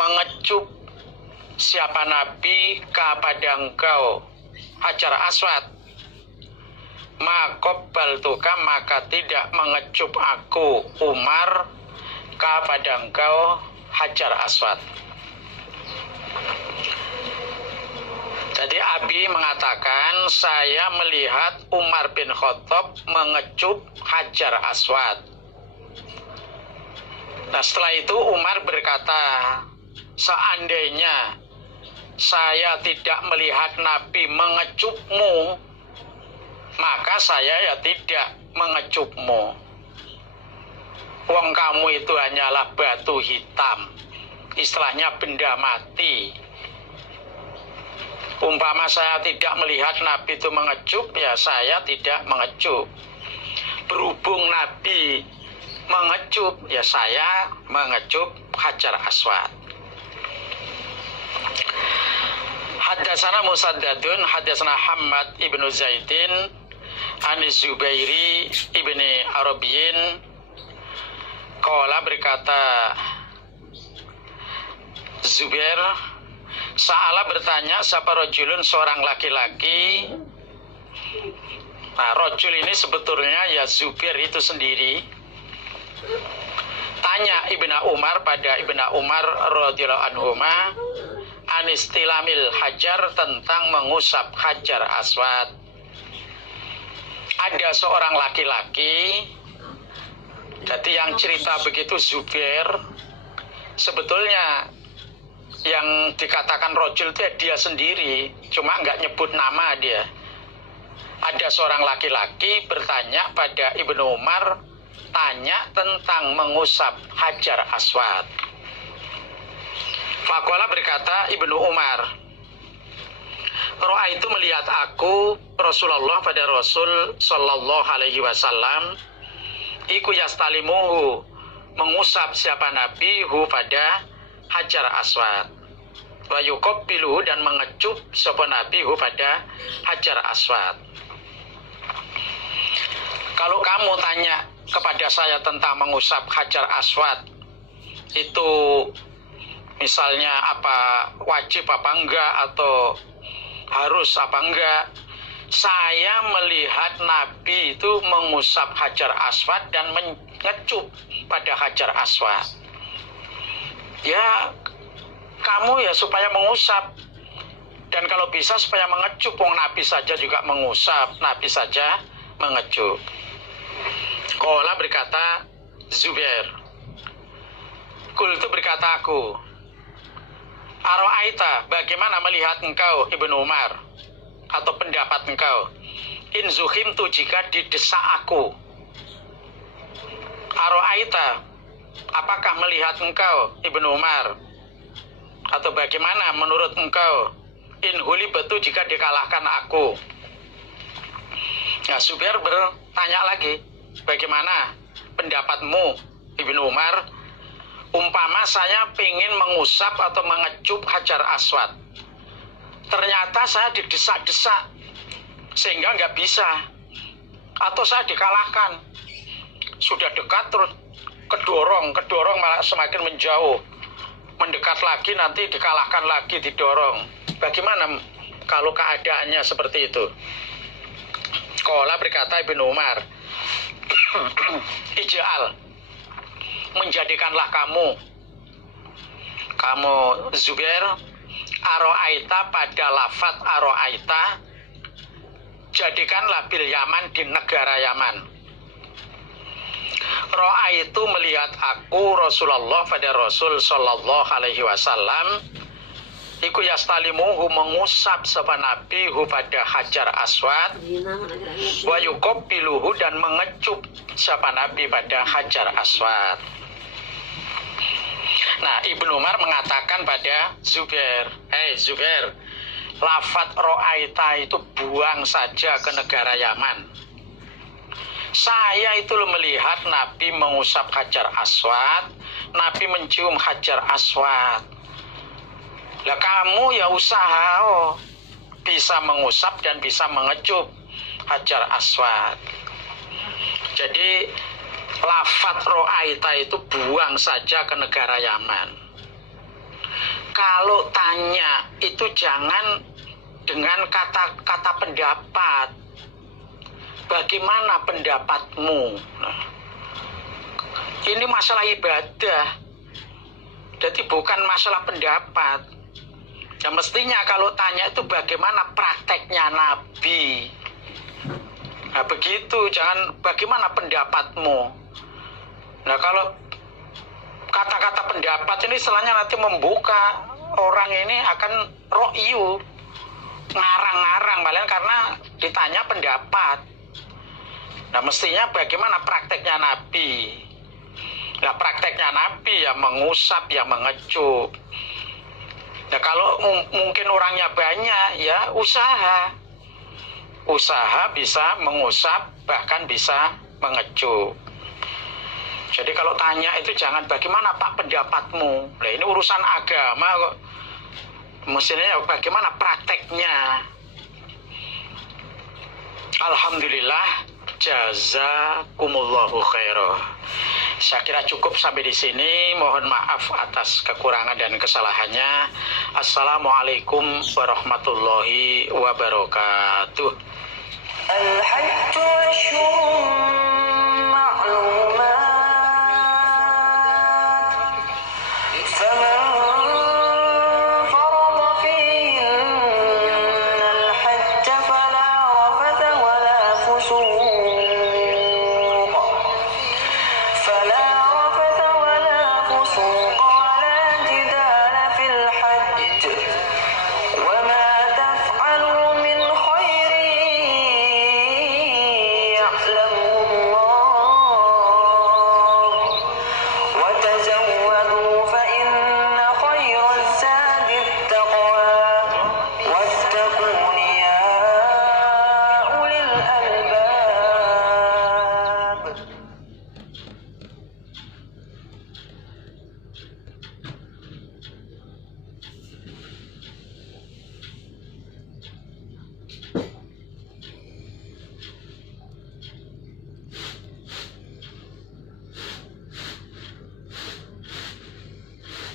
mengecup siapa Nabi kepada engkau Hajar Aswad, maqabbaltuka, maka tidak mengecup aku Umar kepada engkau Hajar Aswad. Jadi Abi mengatakan, saya melihat Umar bin Khattab mengecup Hajar Aswad. Nah, setelah itu Umar berkata, seandainya saya tidak melihat Nabi mengecupmu, maka saya ya tidak mengecupmu. Wong kamu itu hanyalah batu hitam, istilahnya benda mati. Umpama saya tidak melihat Nabi itu mengecup, ya saya tidak mengecup. Berhubung Nabi mengecup, ya saya mengecup Hajar Aswad. Haddatsana Musaddadun, haddatsana Hammad ibnu Zaidin, Anis Zubairi ibni Arabiyin, qala berkata Zubair, Sa'ala bertanya siapa rojulun, seorang laki-laki. Nah, rojul ini sebetulnya ya Zubair itu sendiri. Tanya Ibnu Umar pada Ibnu Umar radhiyallahu anhuma anistilamil hajar, tentang mengusap Hajar Aswad. Ada seorang laki-laki, jadi yang cerita begitu Zubair. Sebetulnya yang dikatakan rojul itu dia sendiri, cuma nggak nyebut nama dia. Ada seorang laki-laki bertanya pada Ibnu Umar, tanya tentang mengusap Hajar Aswad. Faqala berkata Ibnu Umar, ro'a itu melihat aku Rasulullah pada Rasul sallallahu alaihi wasallam, iku yastalimuhu, mengusap siapa Nabi hu pada Hajar Aswad, wa yuqabbiluhu, dan mengecup sapa Nabi hu pada Hajar Aswad. Kalau kamu tanya kepada saya tentang mengusap Hajar Aswad, itu misalnya apa wajib apa enggak, atau harus apa enggak, saya melihat Nabi itu mengusap Hajar Aswad dan mengecup pada Hajar Aswad. Ya kamu ya supaya mengusap, dan kalau bisa supaya mengecup. Wong Nabi saja juga mengusap, Nabi saja mengecup. Qala berkata Zubair, Qultu berkata aku, Aro'aita, bagaimana melihat engkau Ibnu Umar, atau pendapat engkau, in zuhimtu, jika didesak aku. Aro'aita, apakah melihat engkau Ibnu Umar, atau bagaimana menurut engkau, in hulibatu, jika dikalahkan aku. Nah, Zubair bertanya lagi, bagaimana pendapatmu Ibnu Umar, umpama saya ingin mengusap atau mengecup Hajar Aswad, ternyata saya didesak-desak sehingga nggak bisa, atau saya dikalahkan, sudah dekat terus kedorong malah semakin menjauh, mendekat lagi nanti dikalahkan lagi, didorong. Bagaimana kalau keadaannya seperti itu? Qala berkata Ibnu Umar, ij'al, menjadikanlah kamu Zubair, aro'aita, pada lafat aro'aita, jadikanlah bil Yaman, di negara Yaman. Ro'a itu melihat aku Rasulullah pada Rasul sallallahu alaihi wasallam, iku yastalimuhu, mengusap sapa Nabi hu pada Hajar Aswad, wa yuqabbiluhu, dan mengecup sapa Nabi pada Hajar Aswad. Nah, Ibnu Umar mengatakan pada Zubair, Zubair, lafat ro'aita itu buang saja ke negara Yaman. Saya itu melihat Nabi mengusap Hajar Aswad, Nabi mencium Hajar Aswad. Lah kamu ya usaha bisa mengusap dan bisa mengecup Hajar Aswad. Jadi lafat ro'aita itu buang saja ke negara Yaman. kalau tanya itu jangan dengan kata-kata pendapat. Bagaimana pendapatmu? Nah, ini masalah ibadah. Jadi bukan masalah pendapat. Ya mestinya kalau tanya itu bagaimana prakteknya Nabi. Nah begitu, jangan bagaimana pendapatmu. Nah kalau kata-kata pendapat ini istilahnya nanti membuka orang ini akan ro'yu, ngarang-ngarang, malah karena ditanya pendapat. Nah mestinya bagaimana prakteknya Nabi. Nah prakteknya Nabi ya mengusap, ya mengecup. Nah kalau mungkin orangnya banyak ya usaha bisa mengusap, bahkan bisa mengecup. Jadi kalau tanya itu jangan bagaimana Pak pendapatmu. Nah ini urusan agama kok. Mestinya ya bagaimana prakteknya. Alhamdulillah, jazakumullahu khairah. Saya kira cukup sampai di sini. Mohon maaf atas kekurangan dan kesalahannya. Assalamualaikum warahmatullahi wabarakatuh.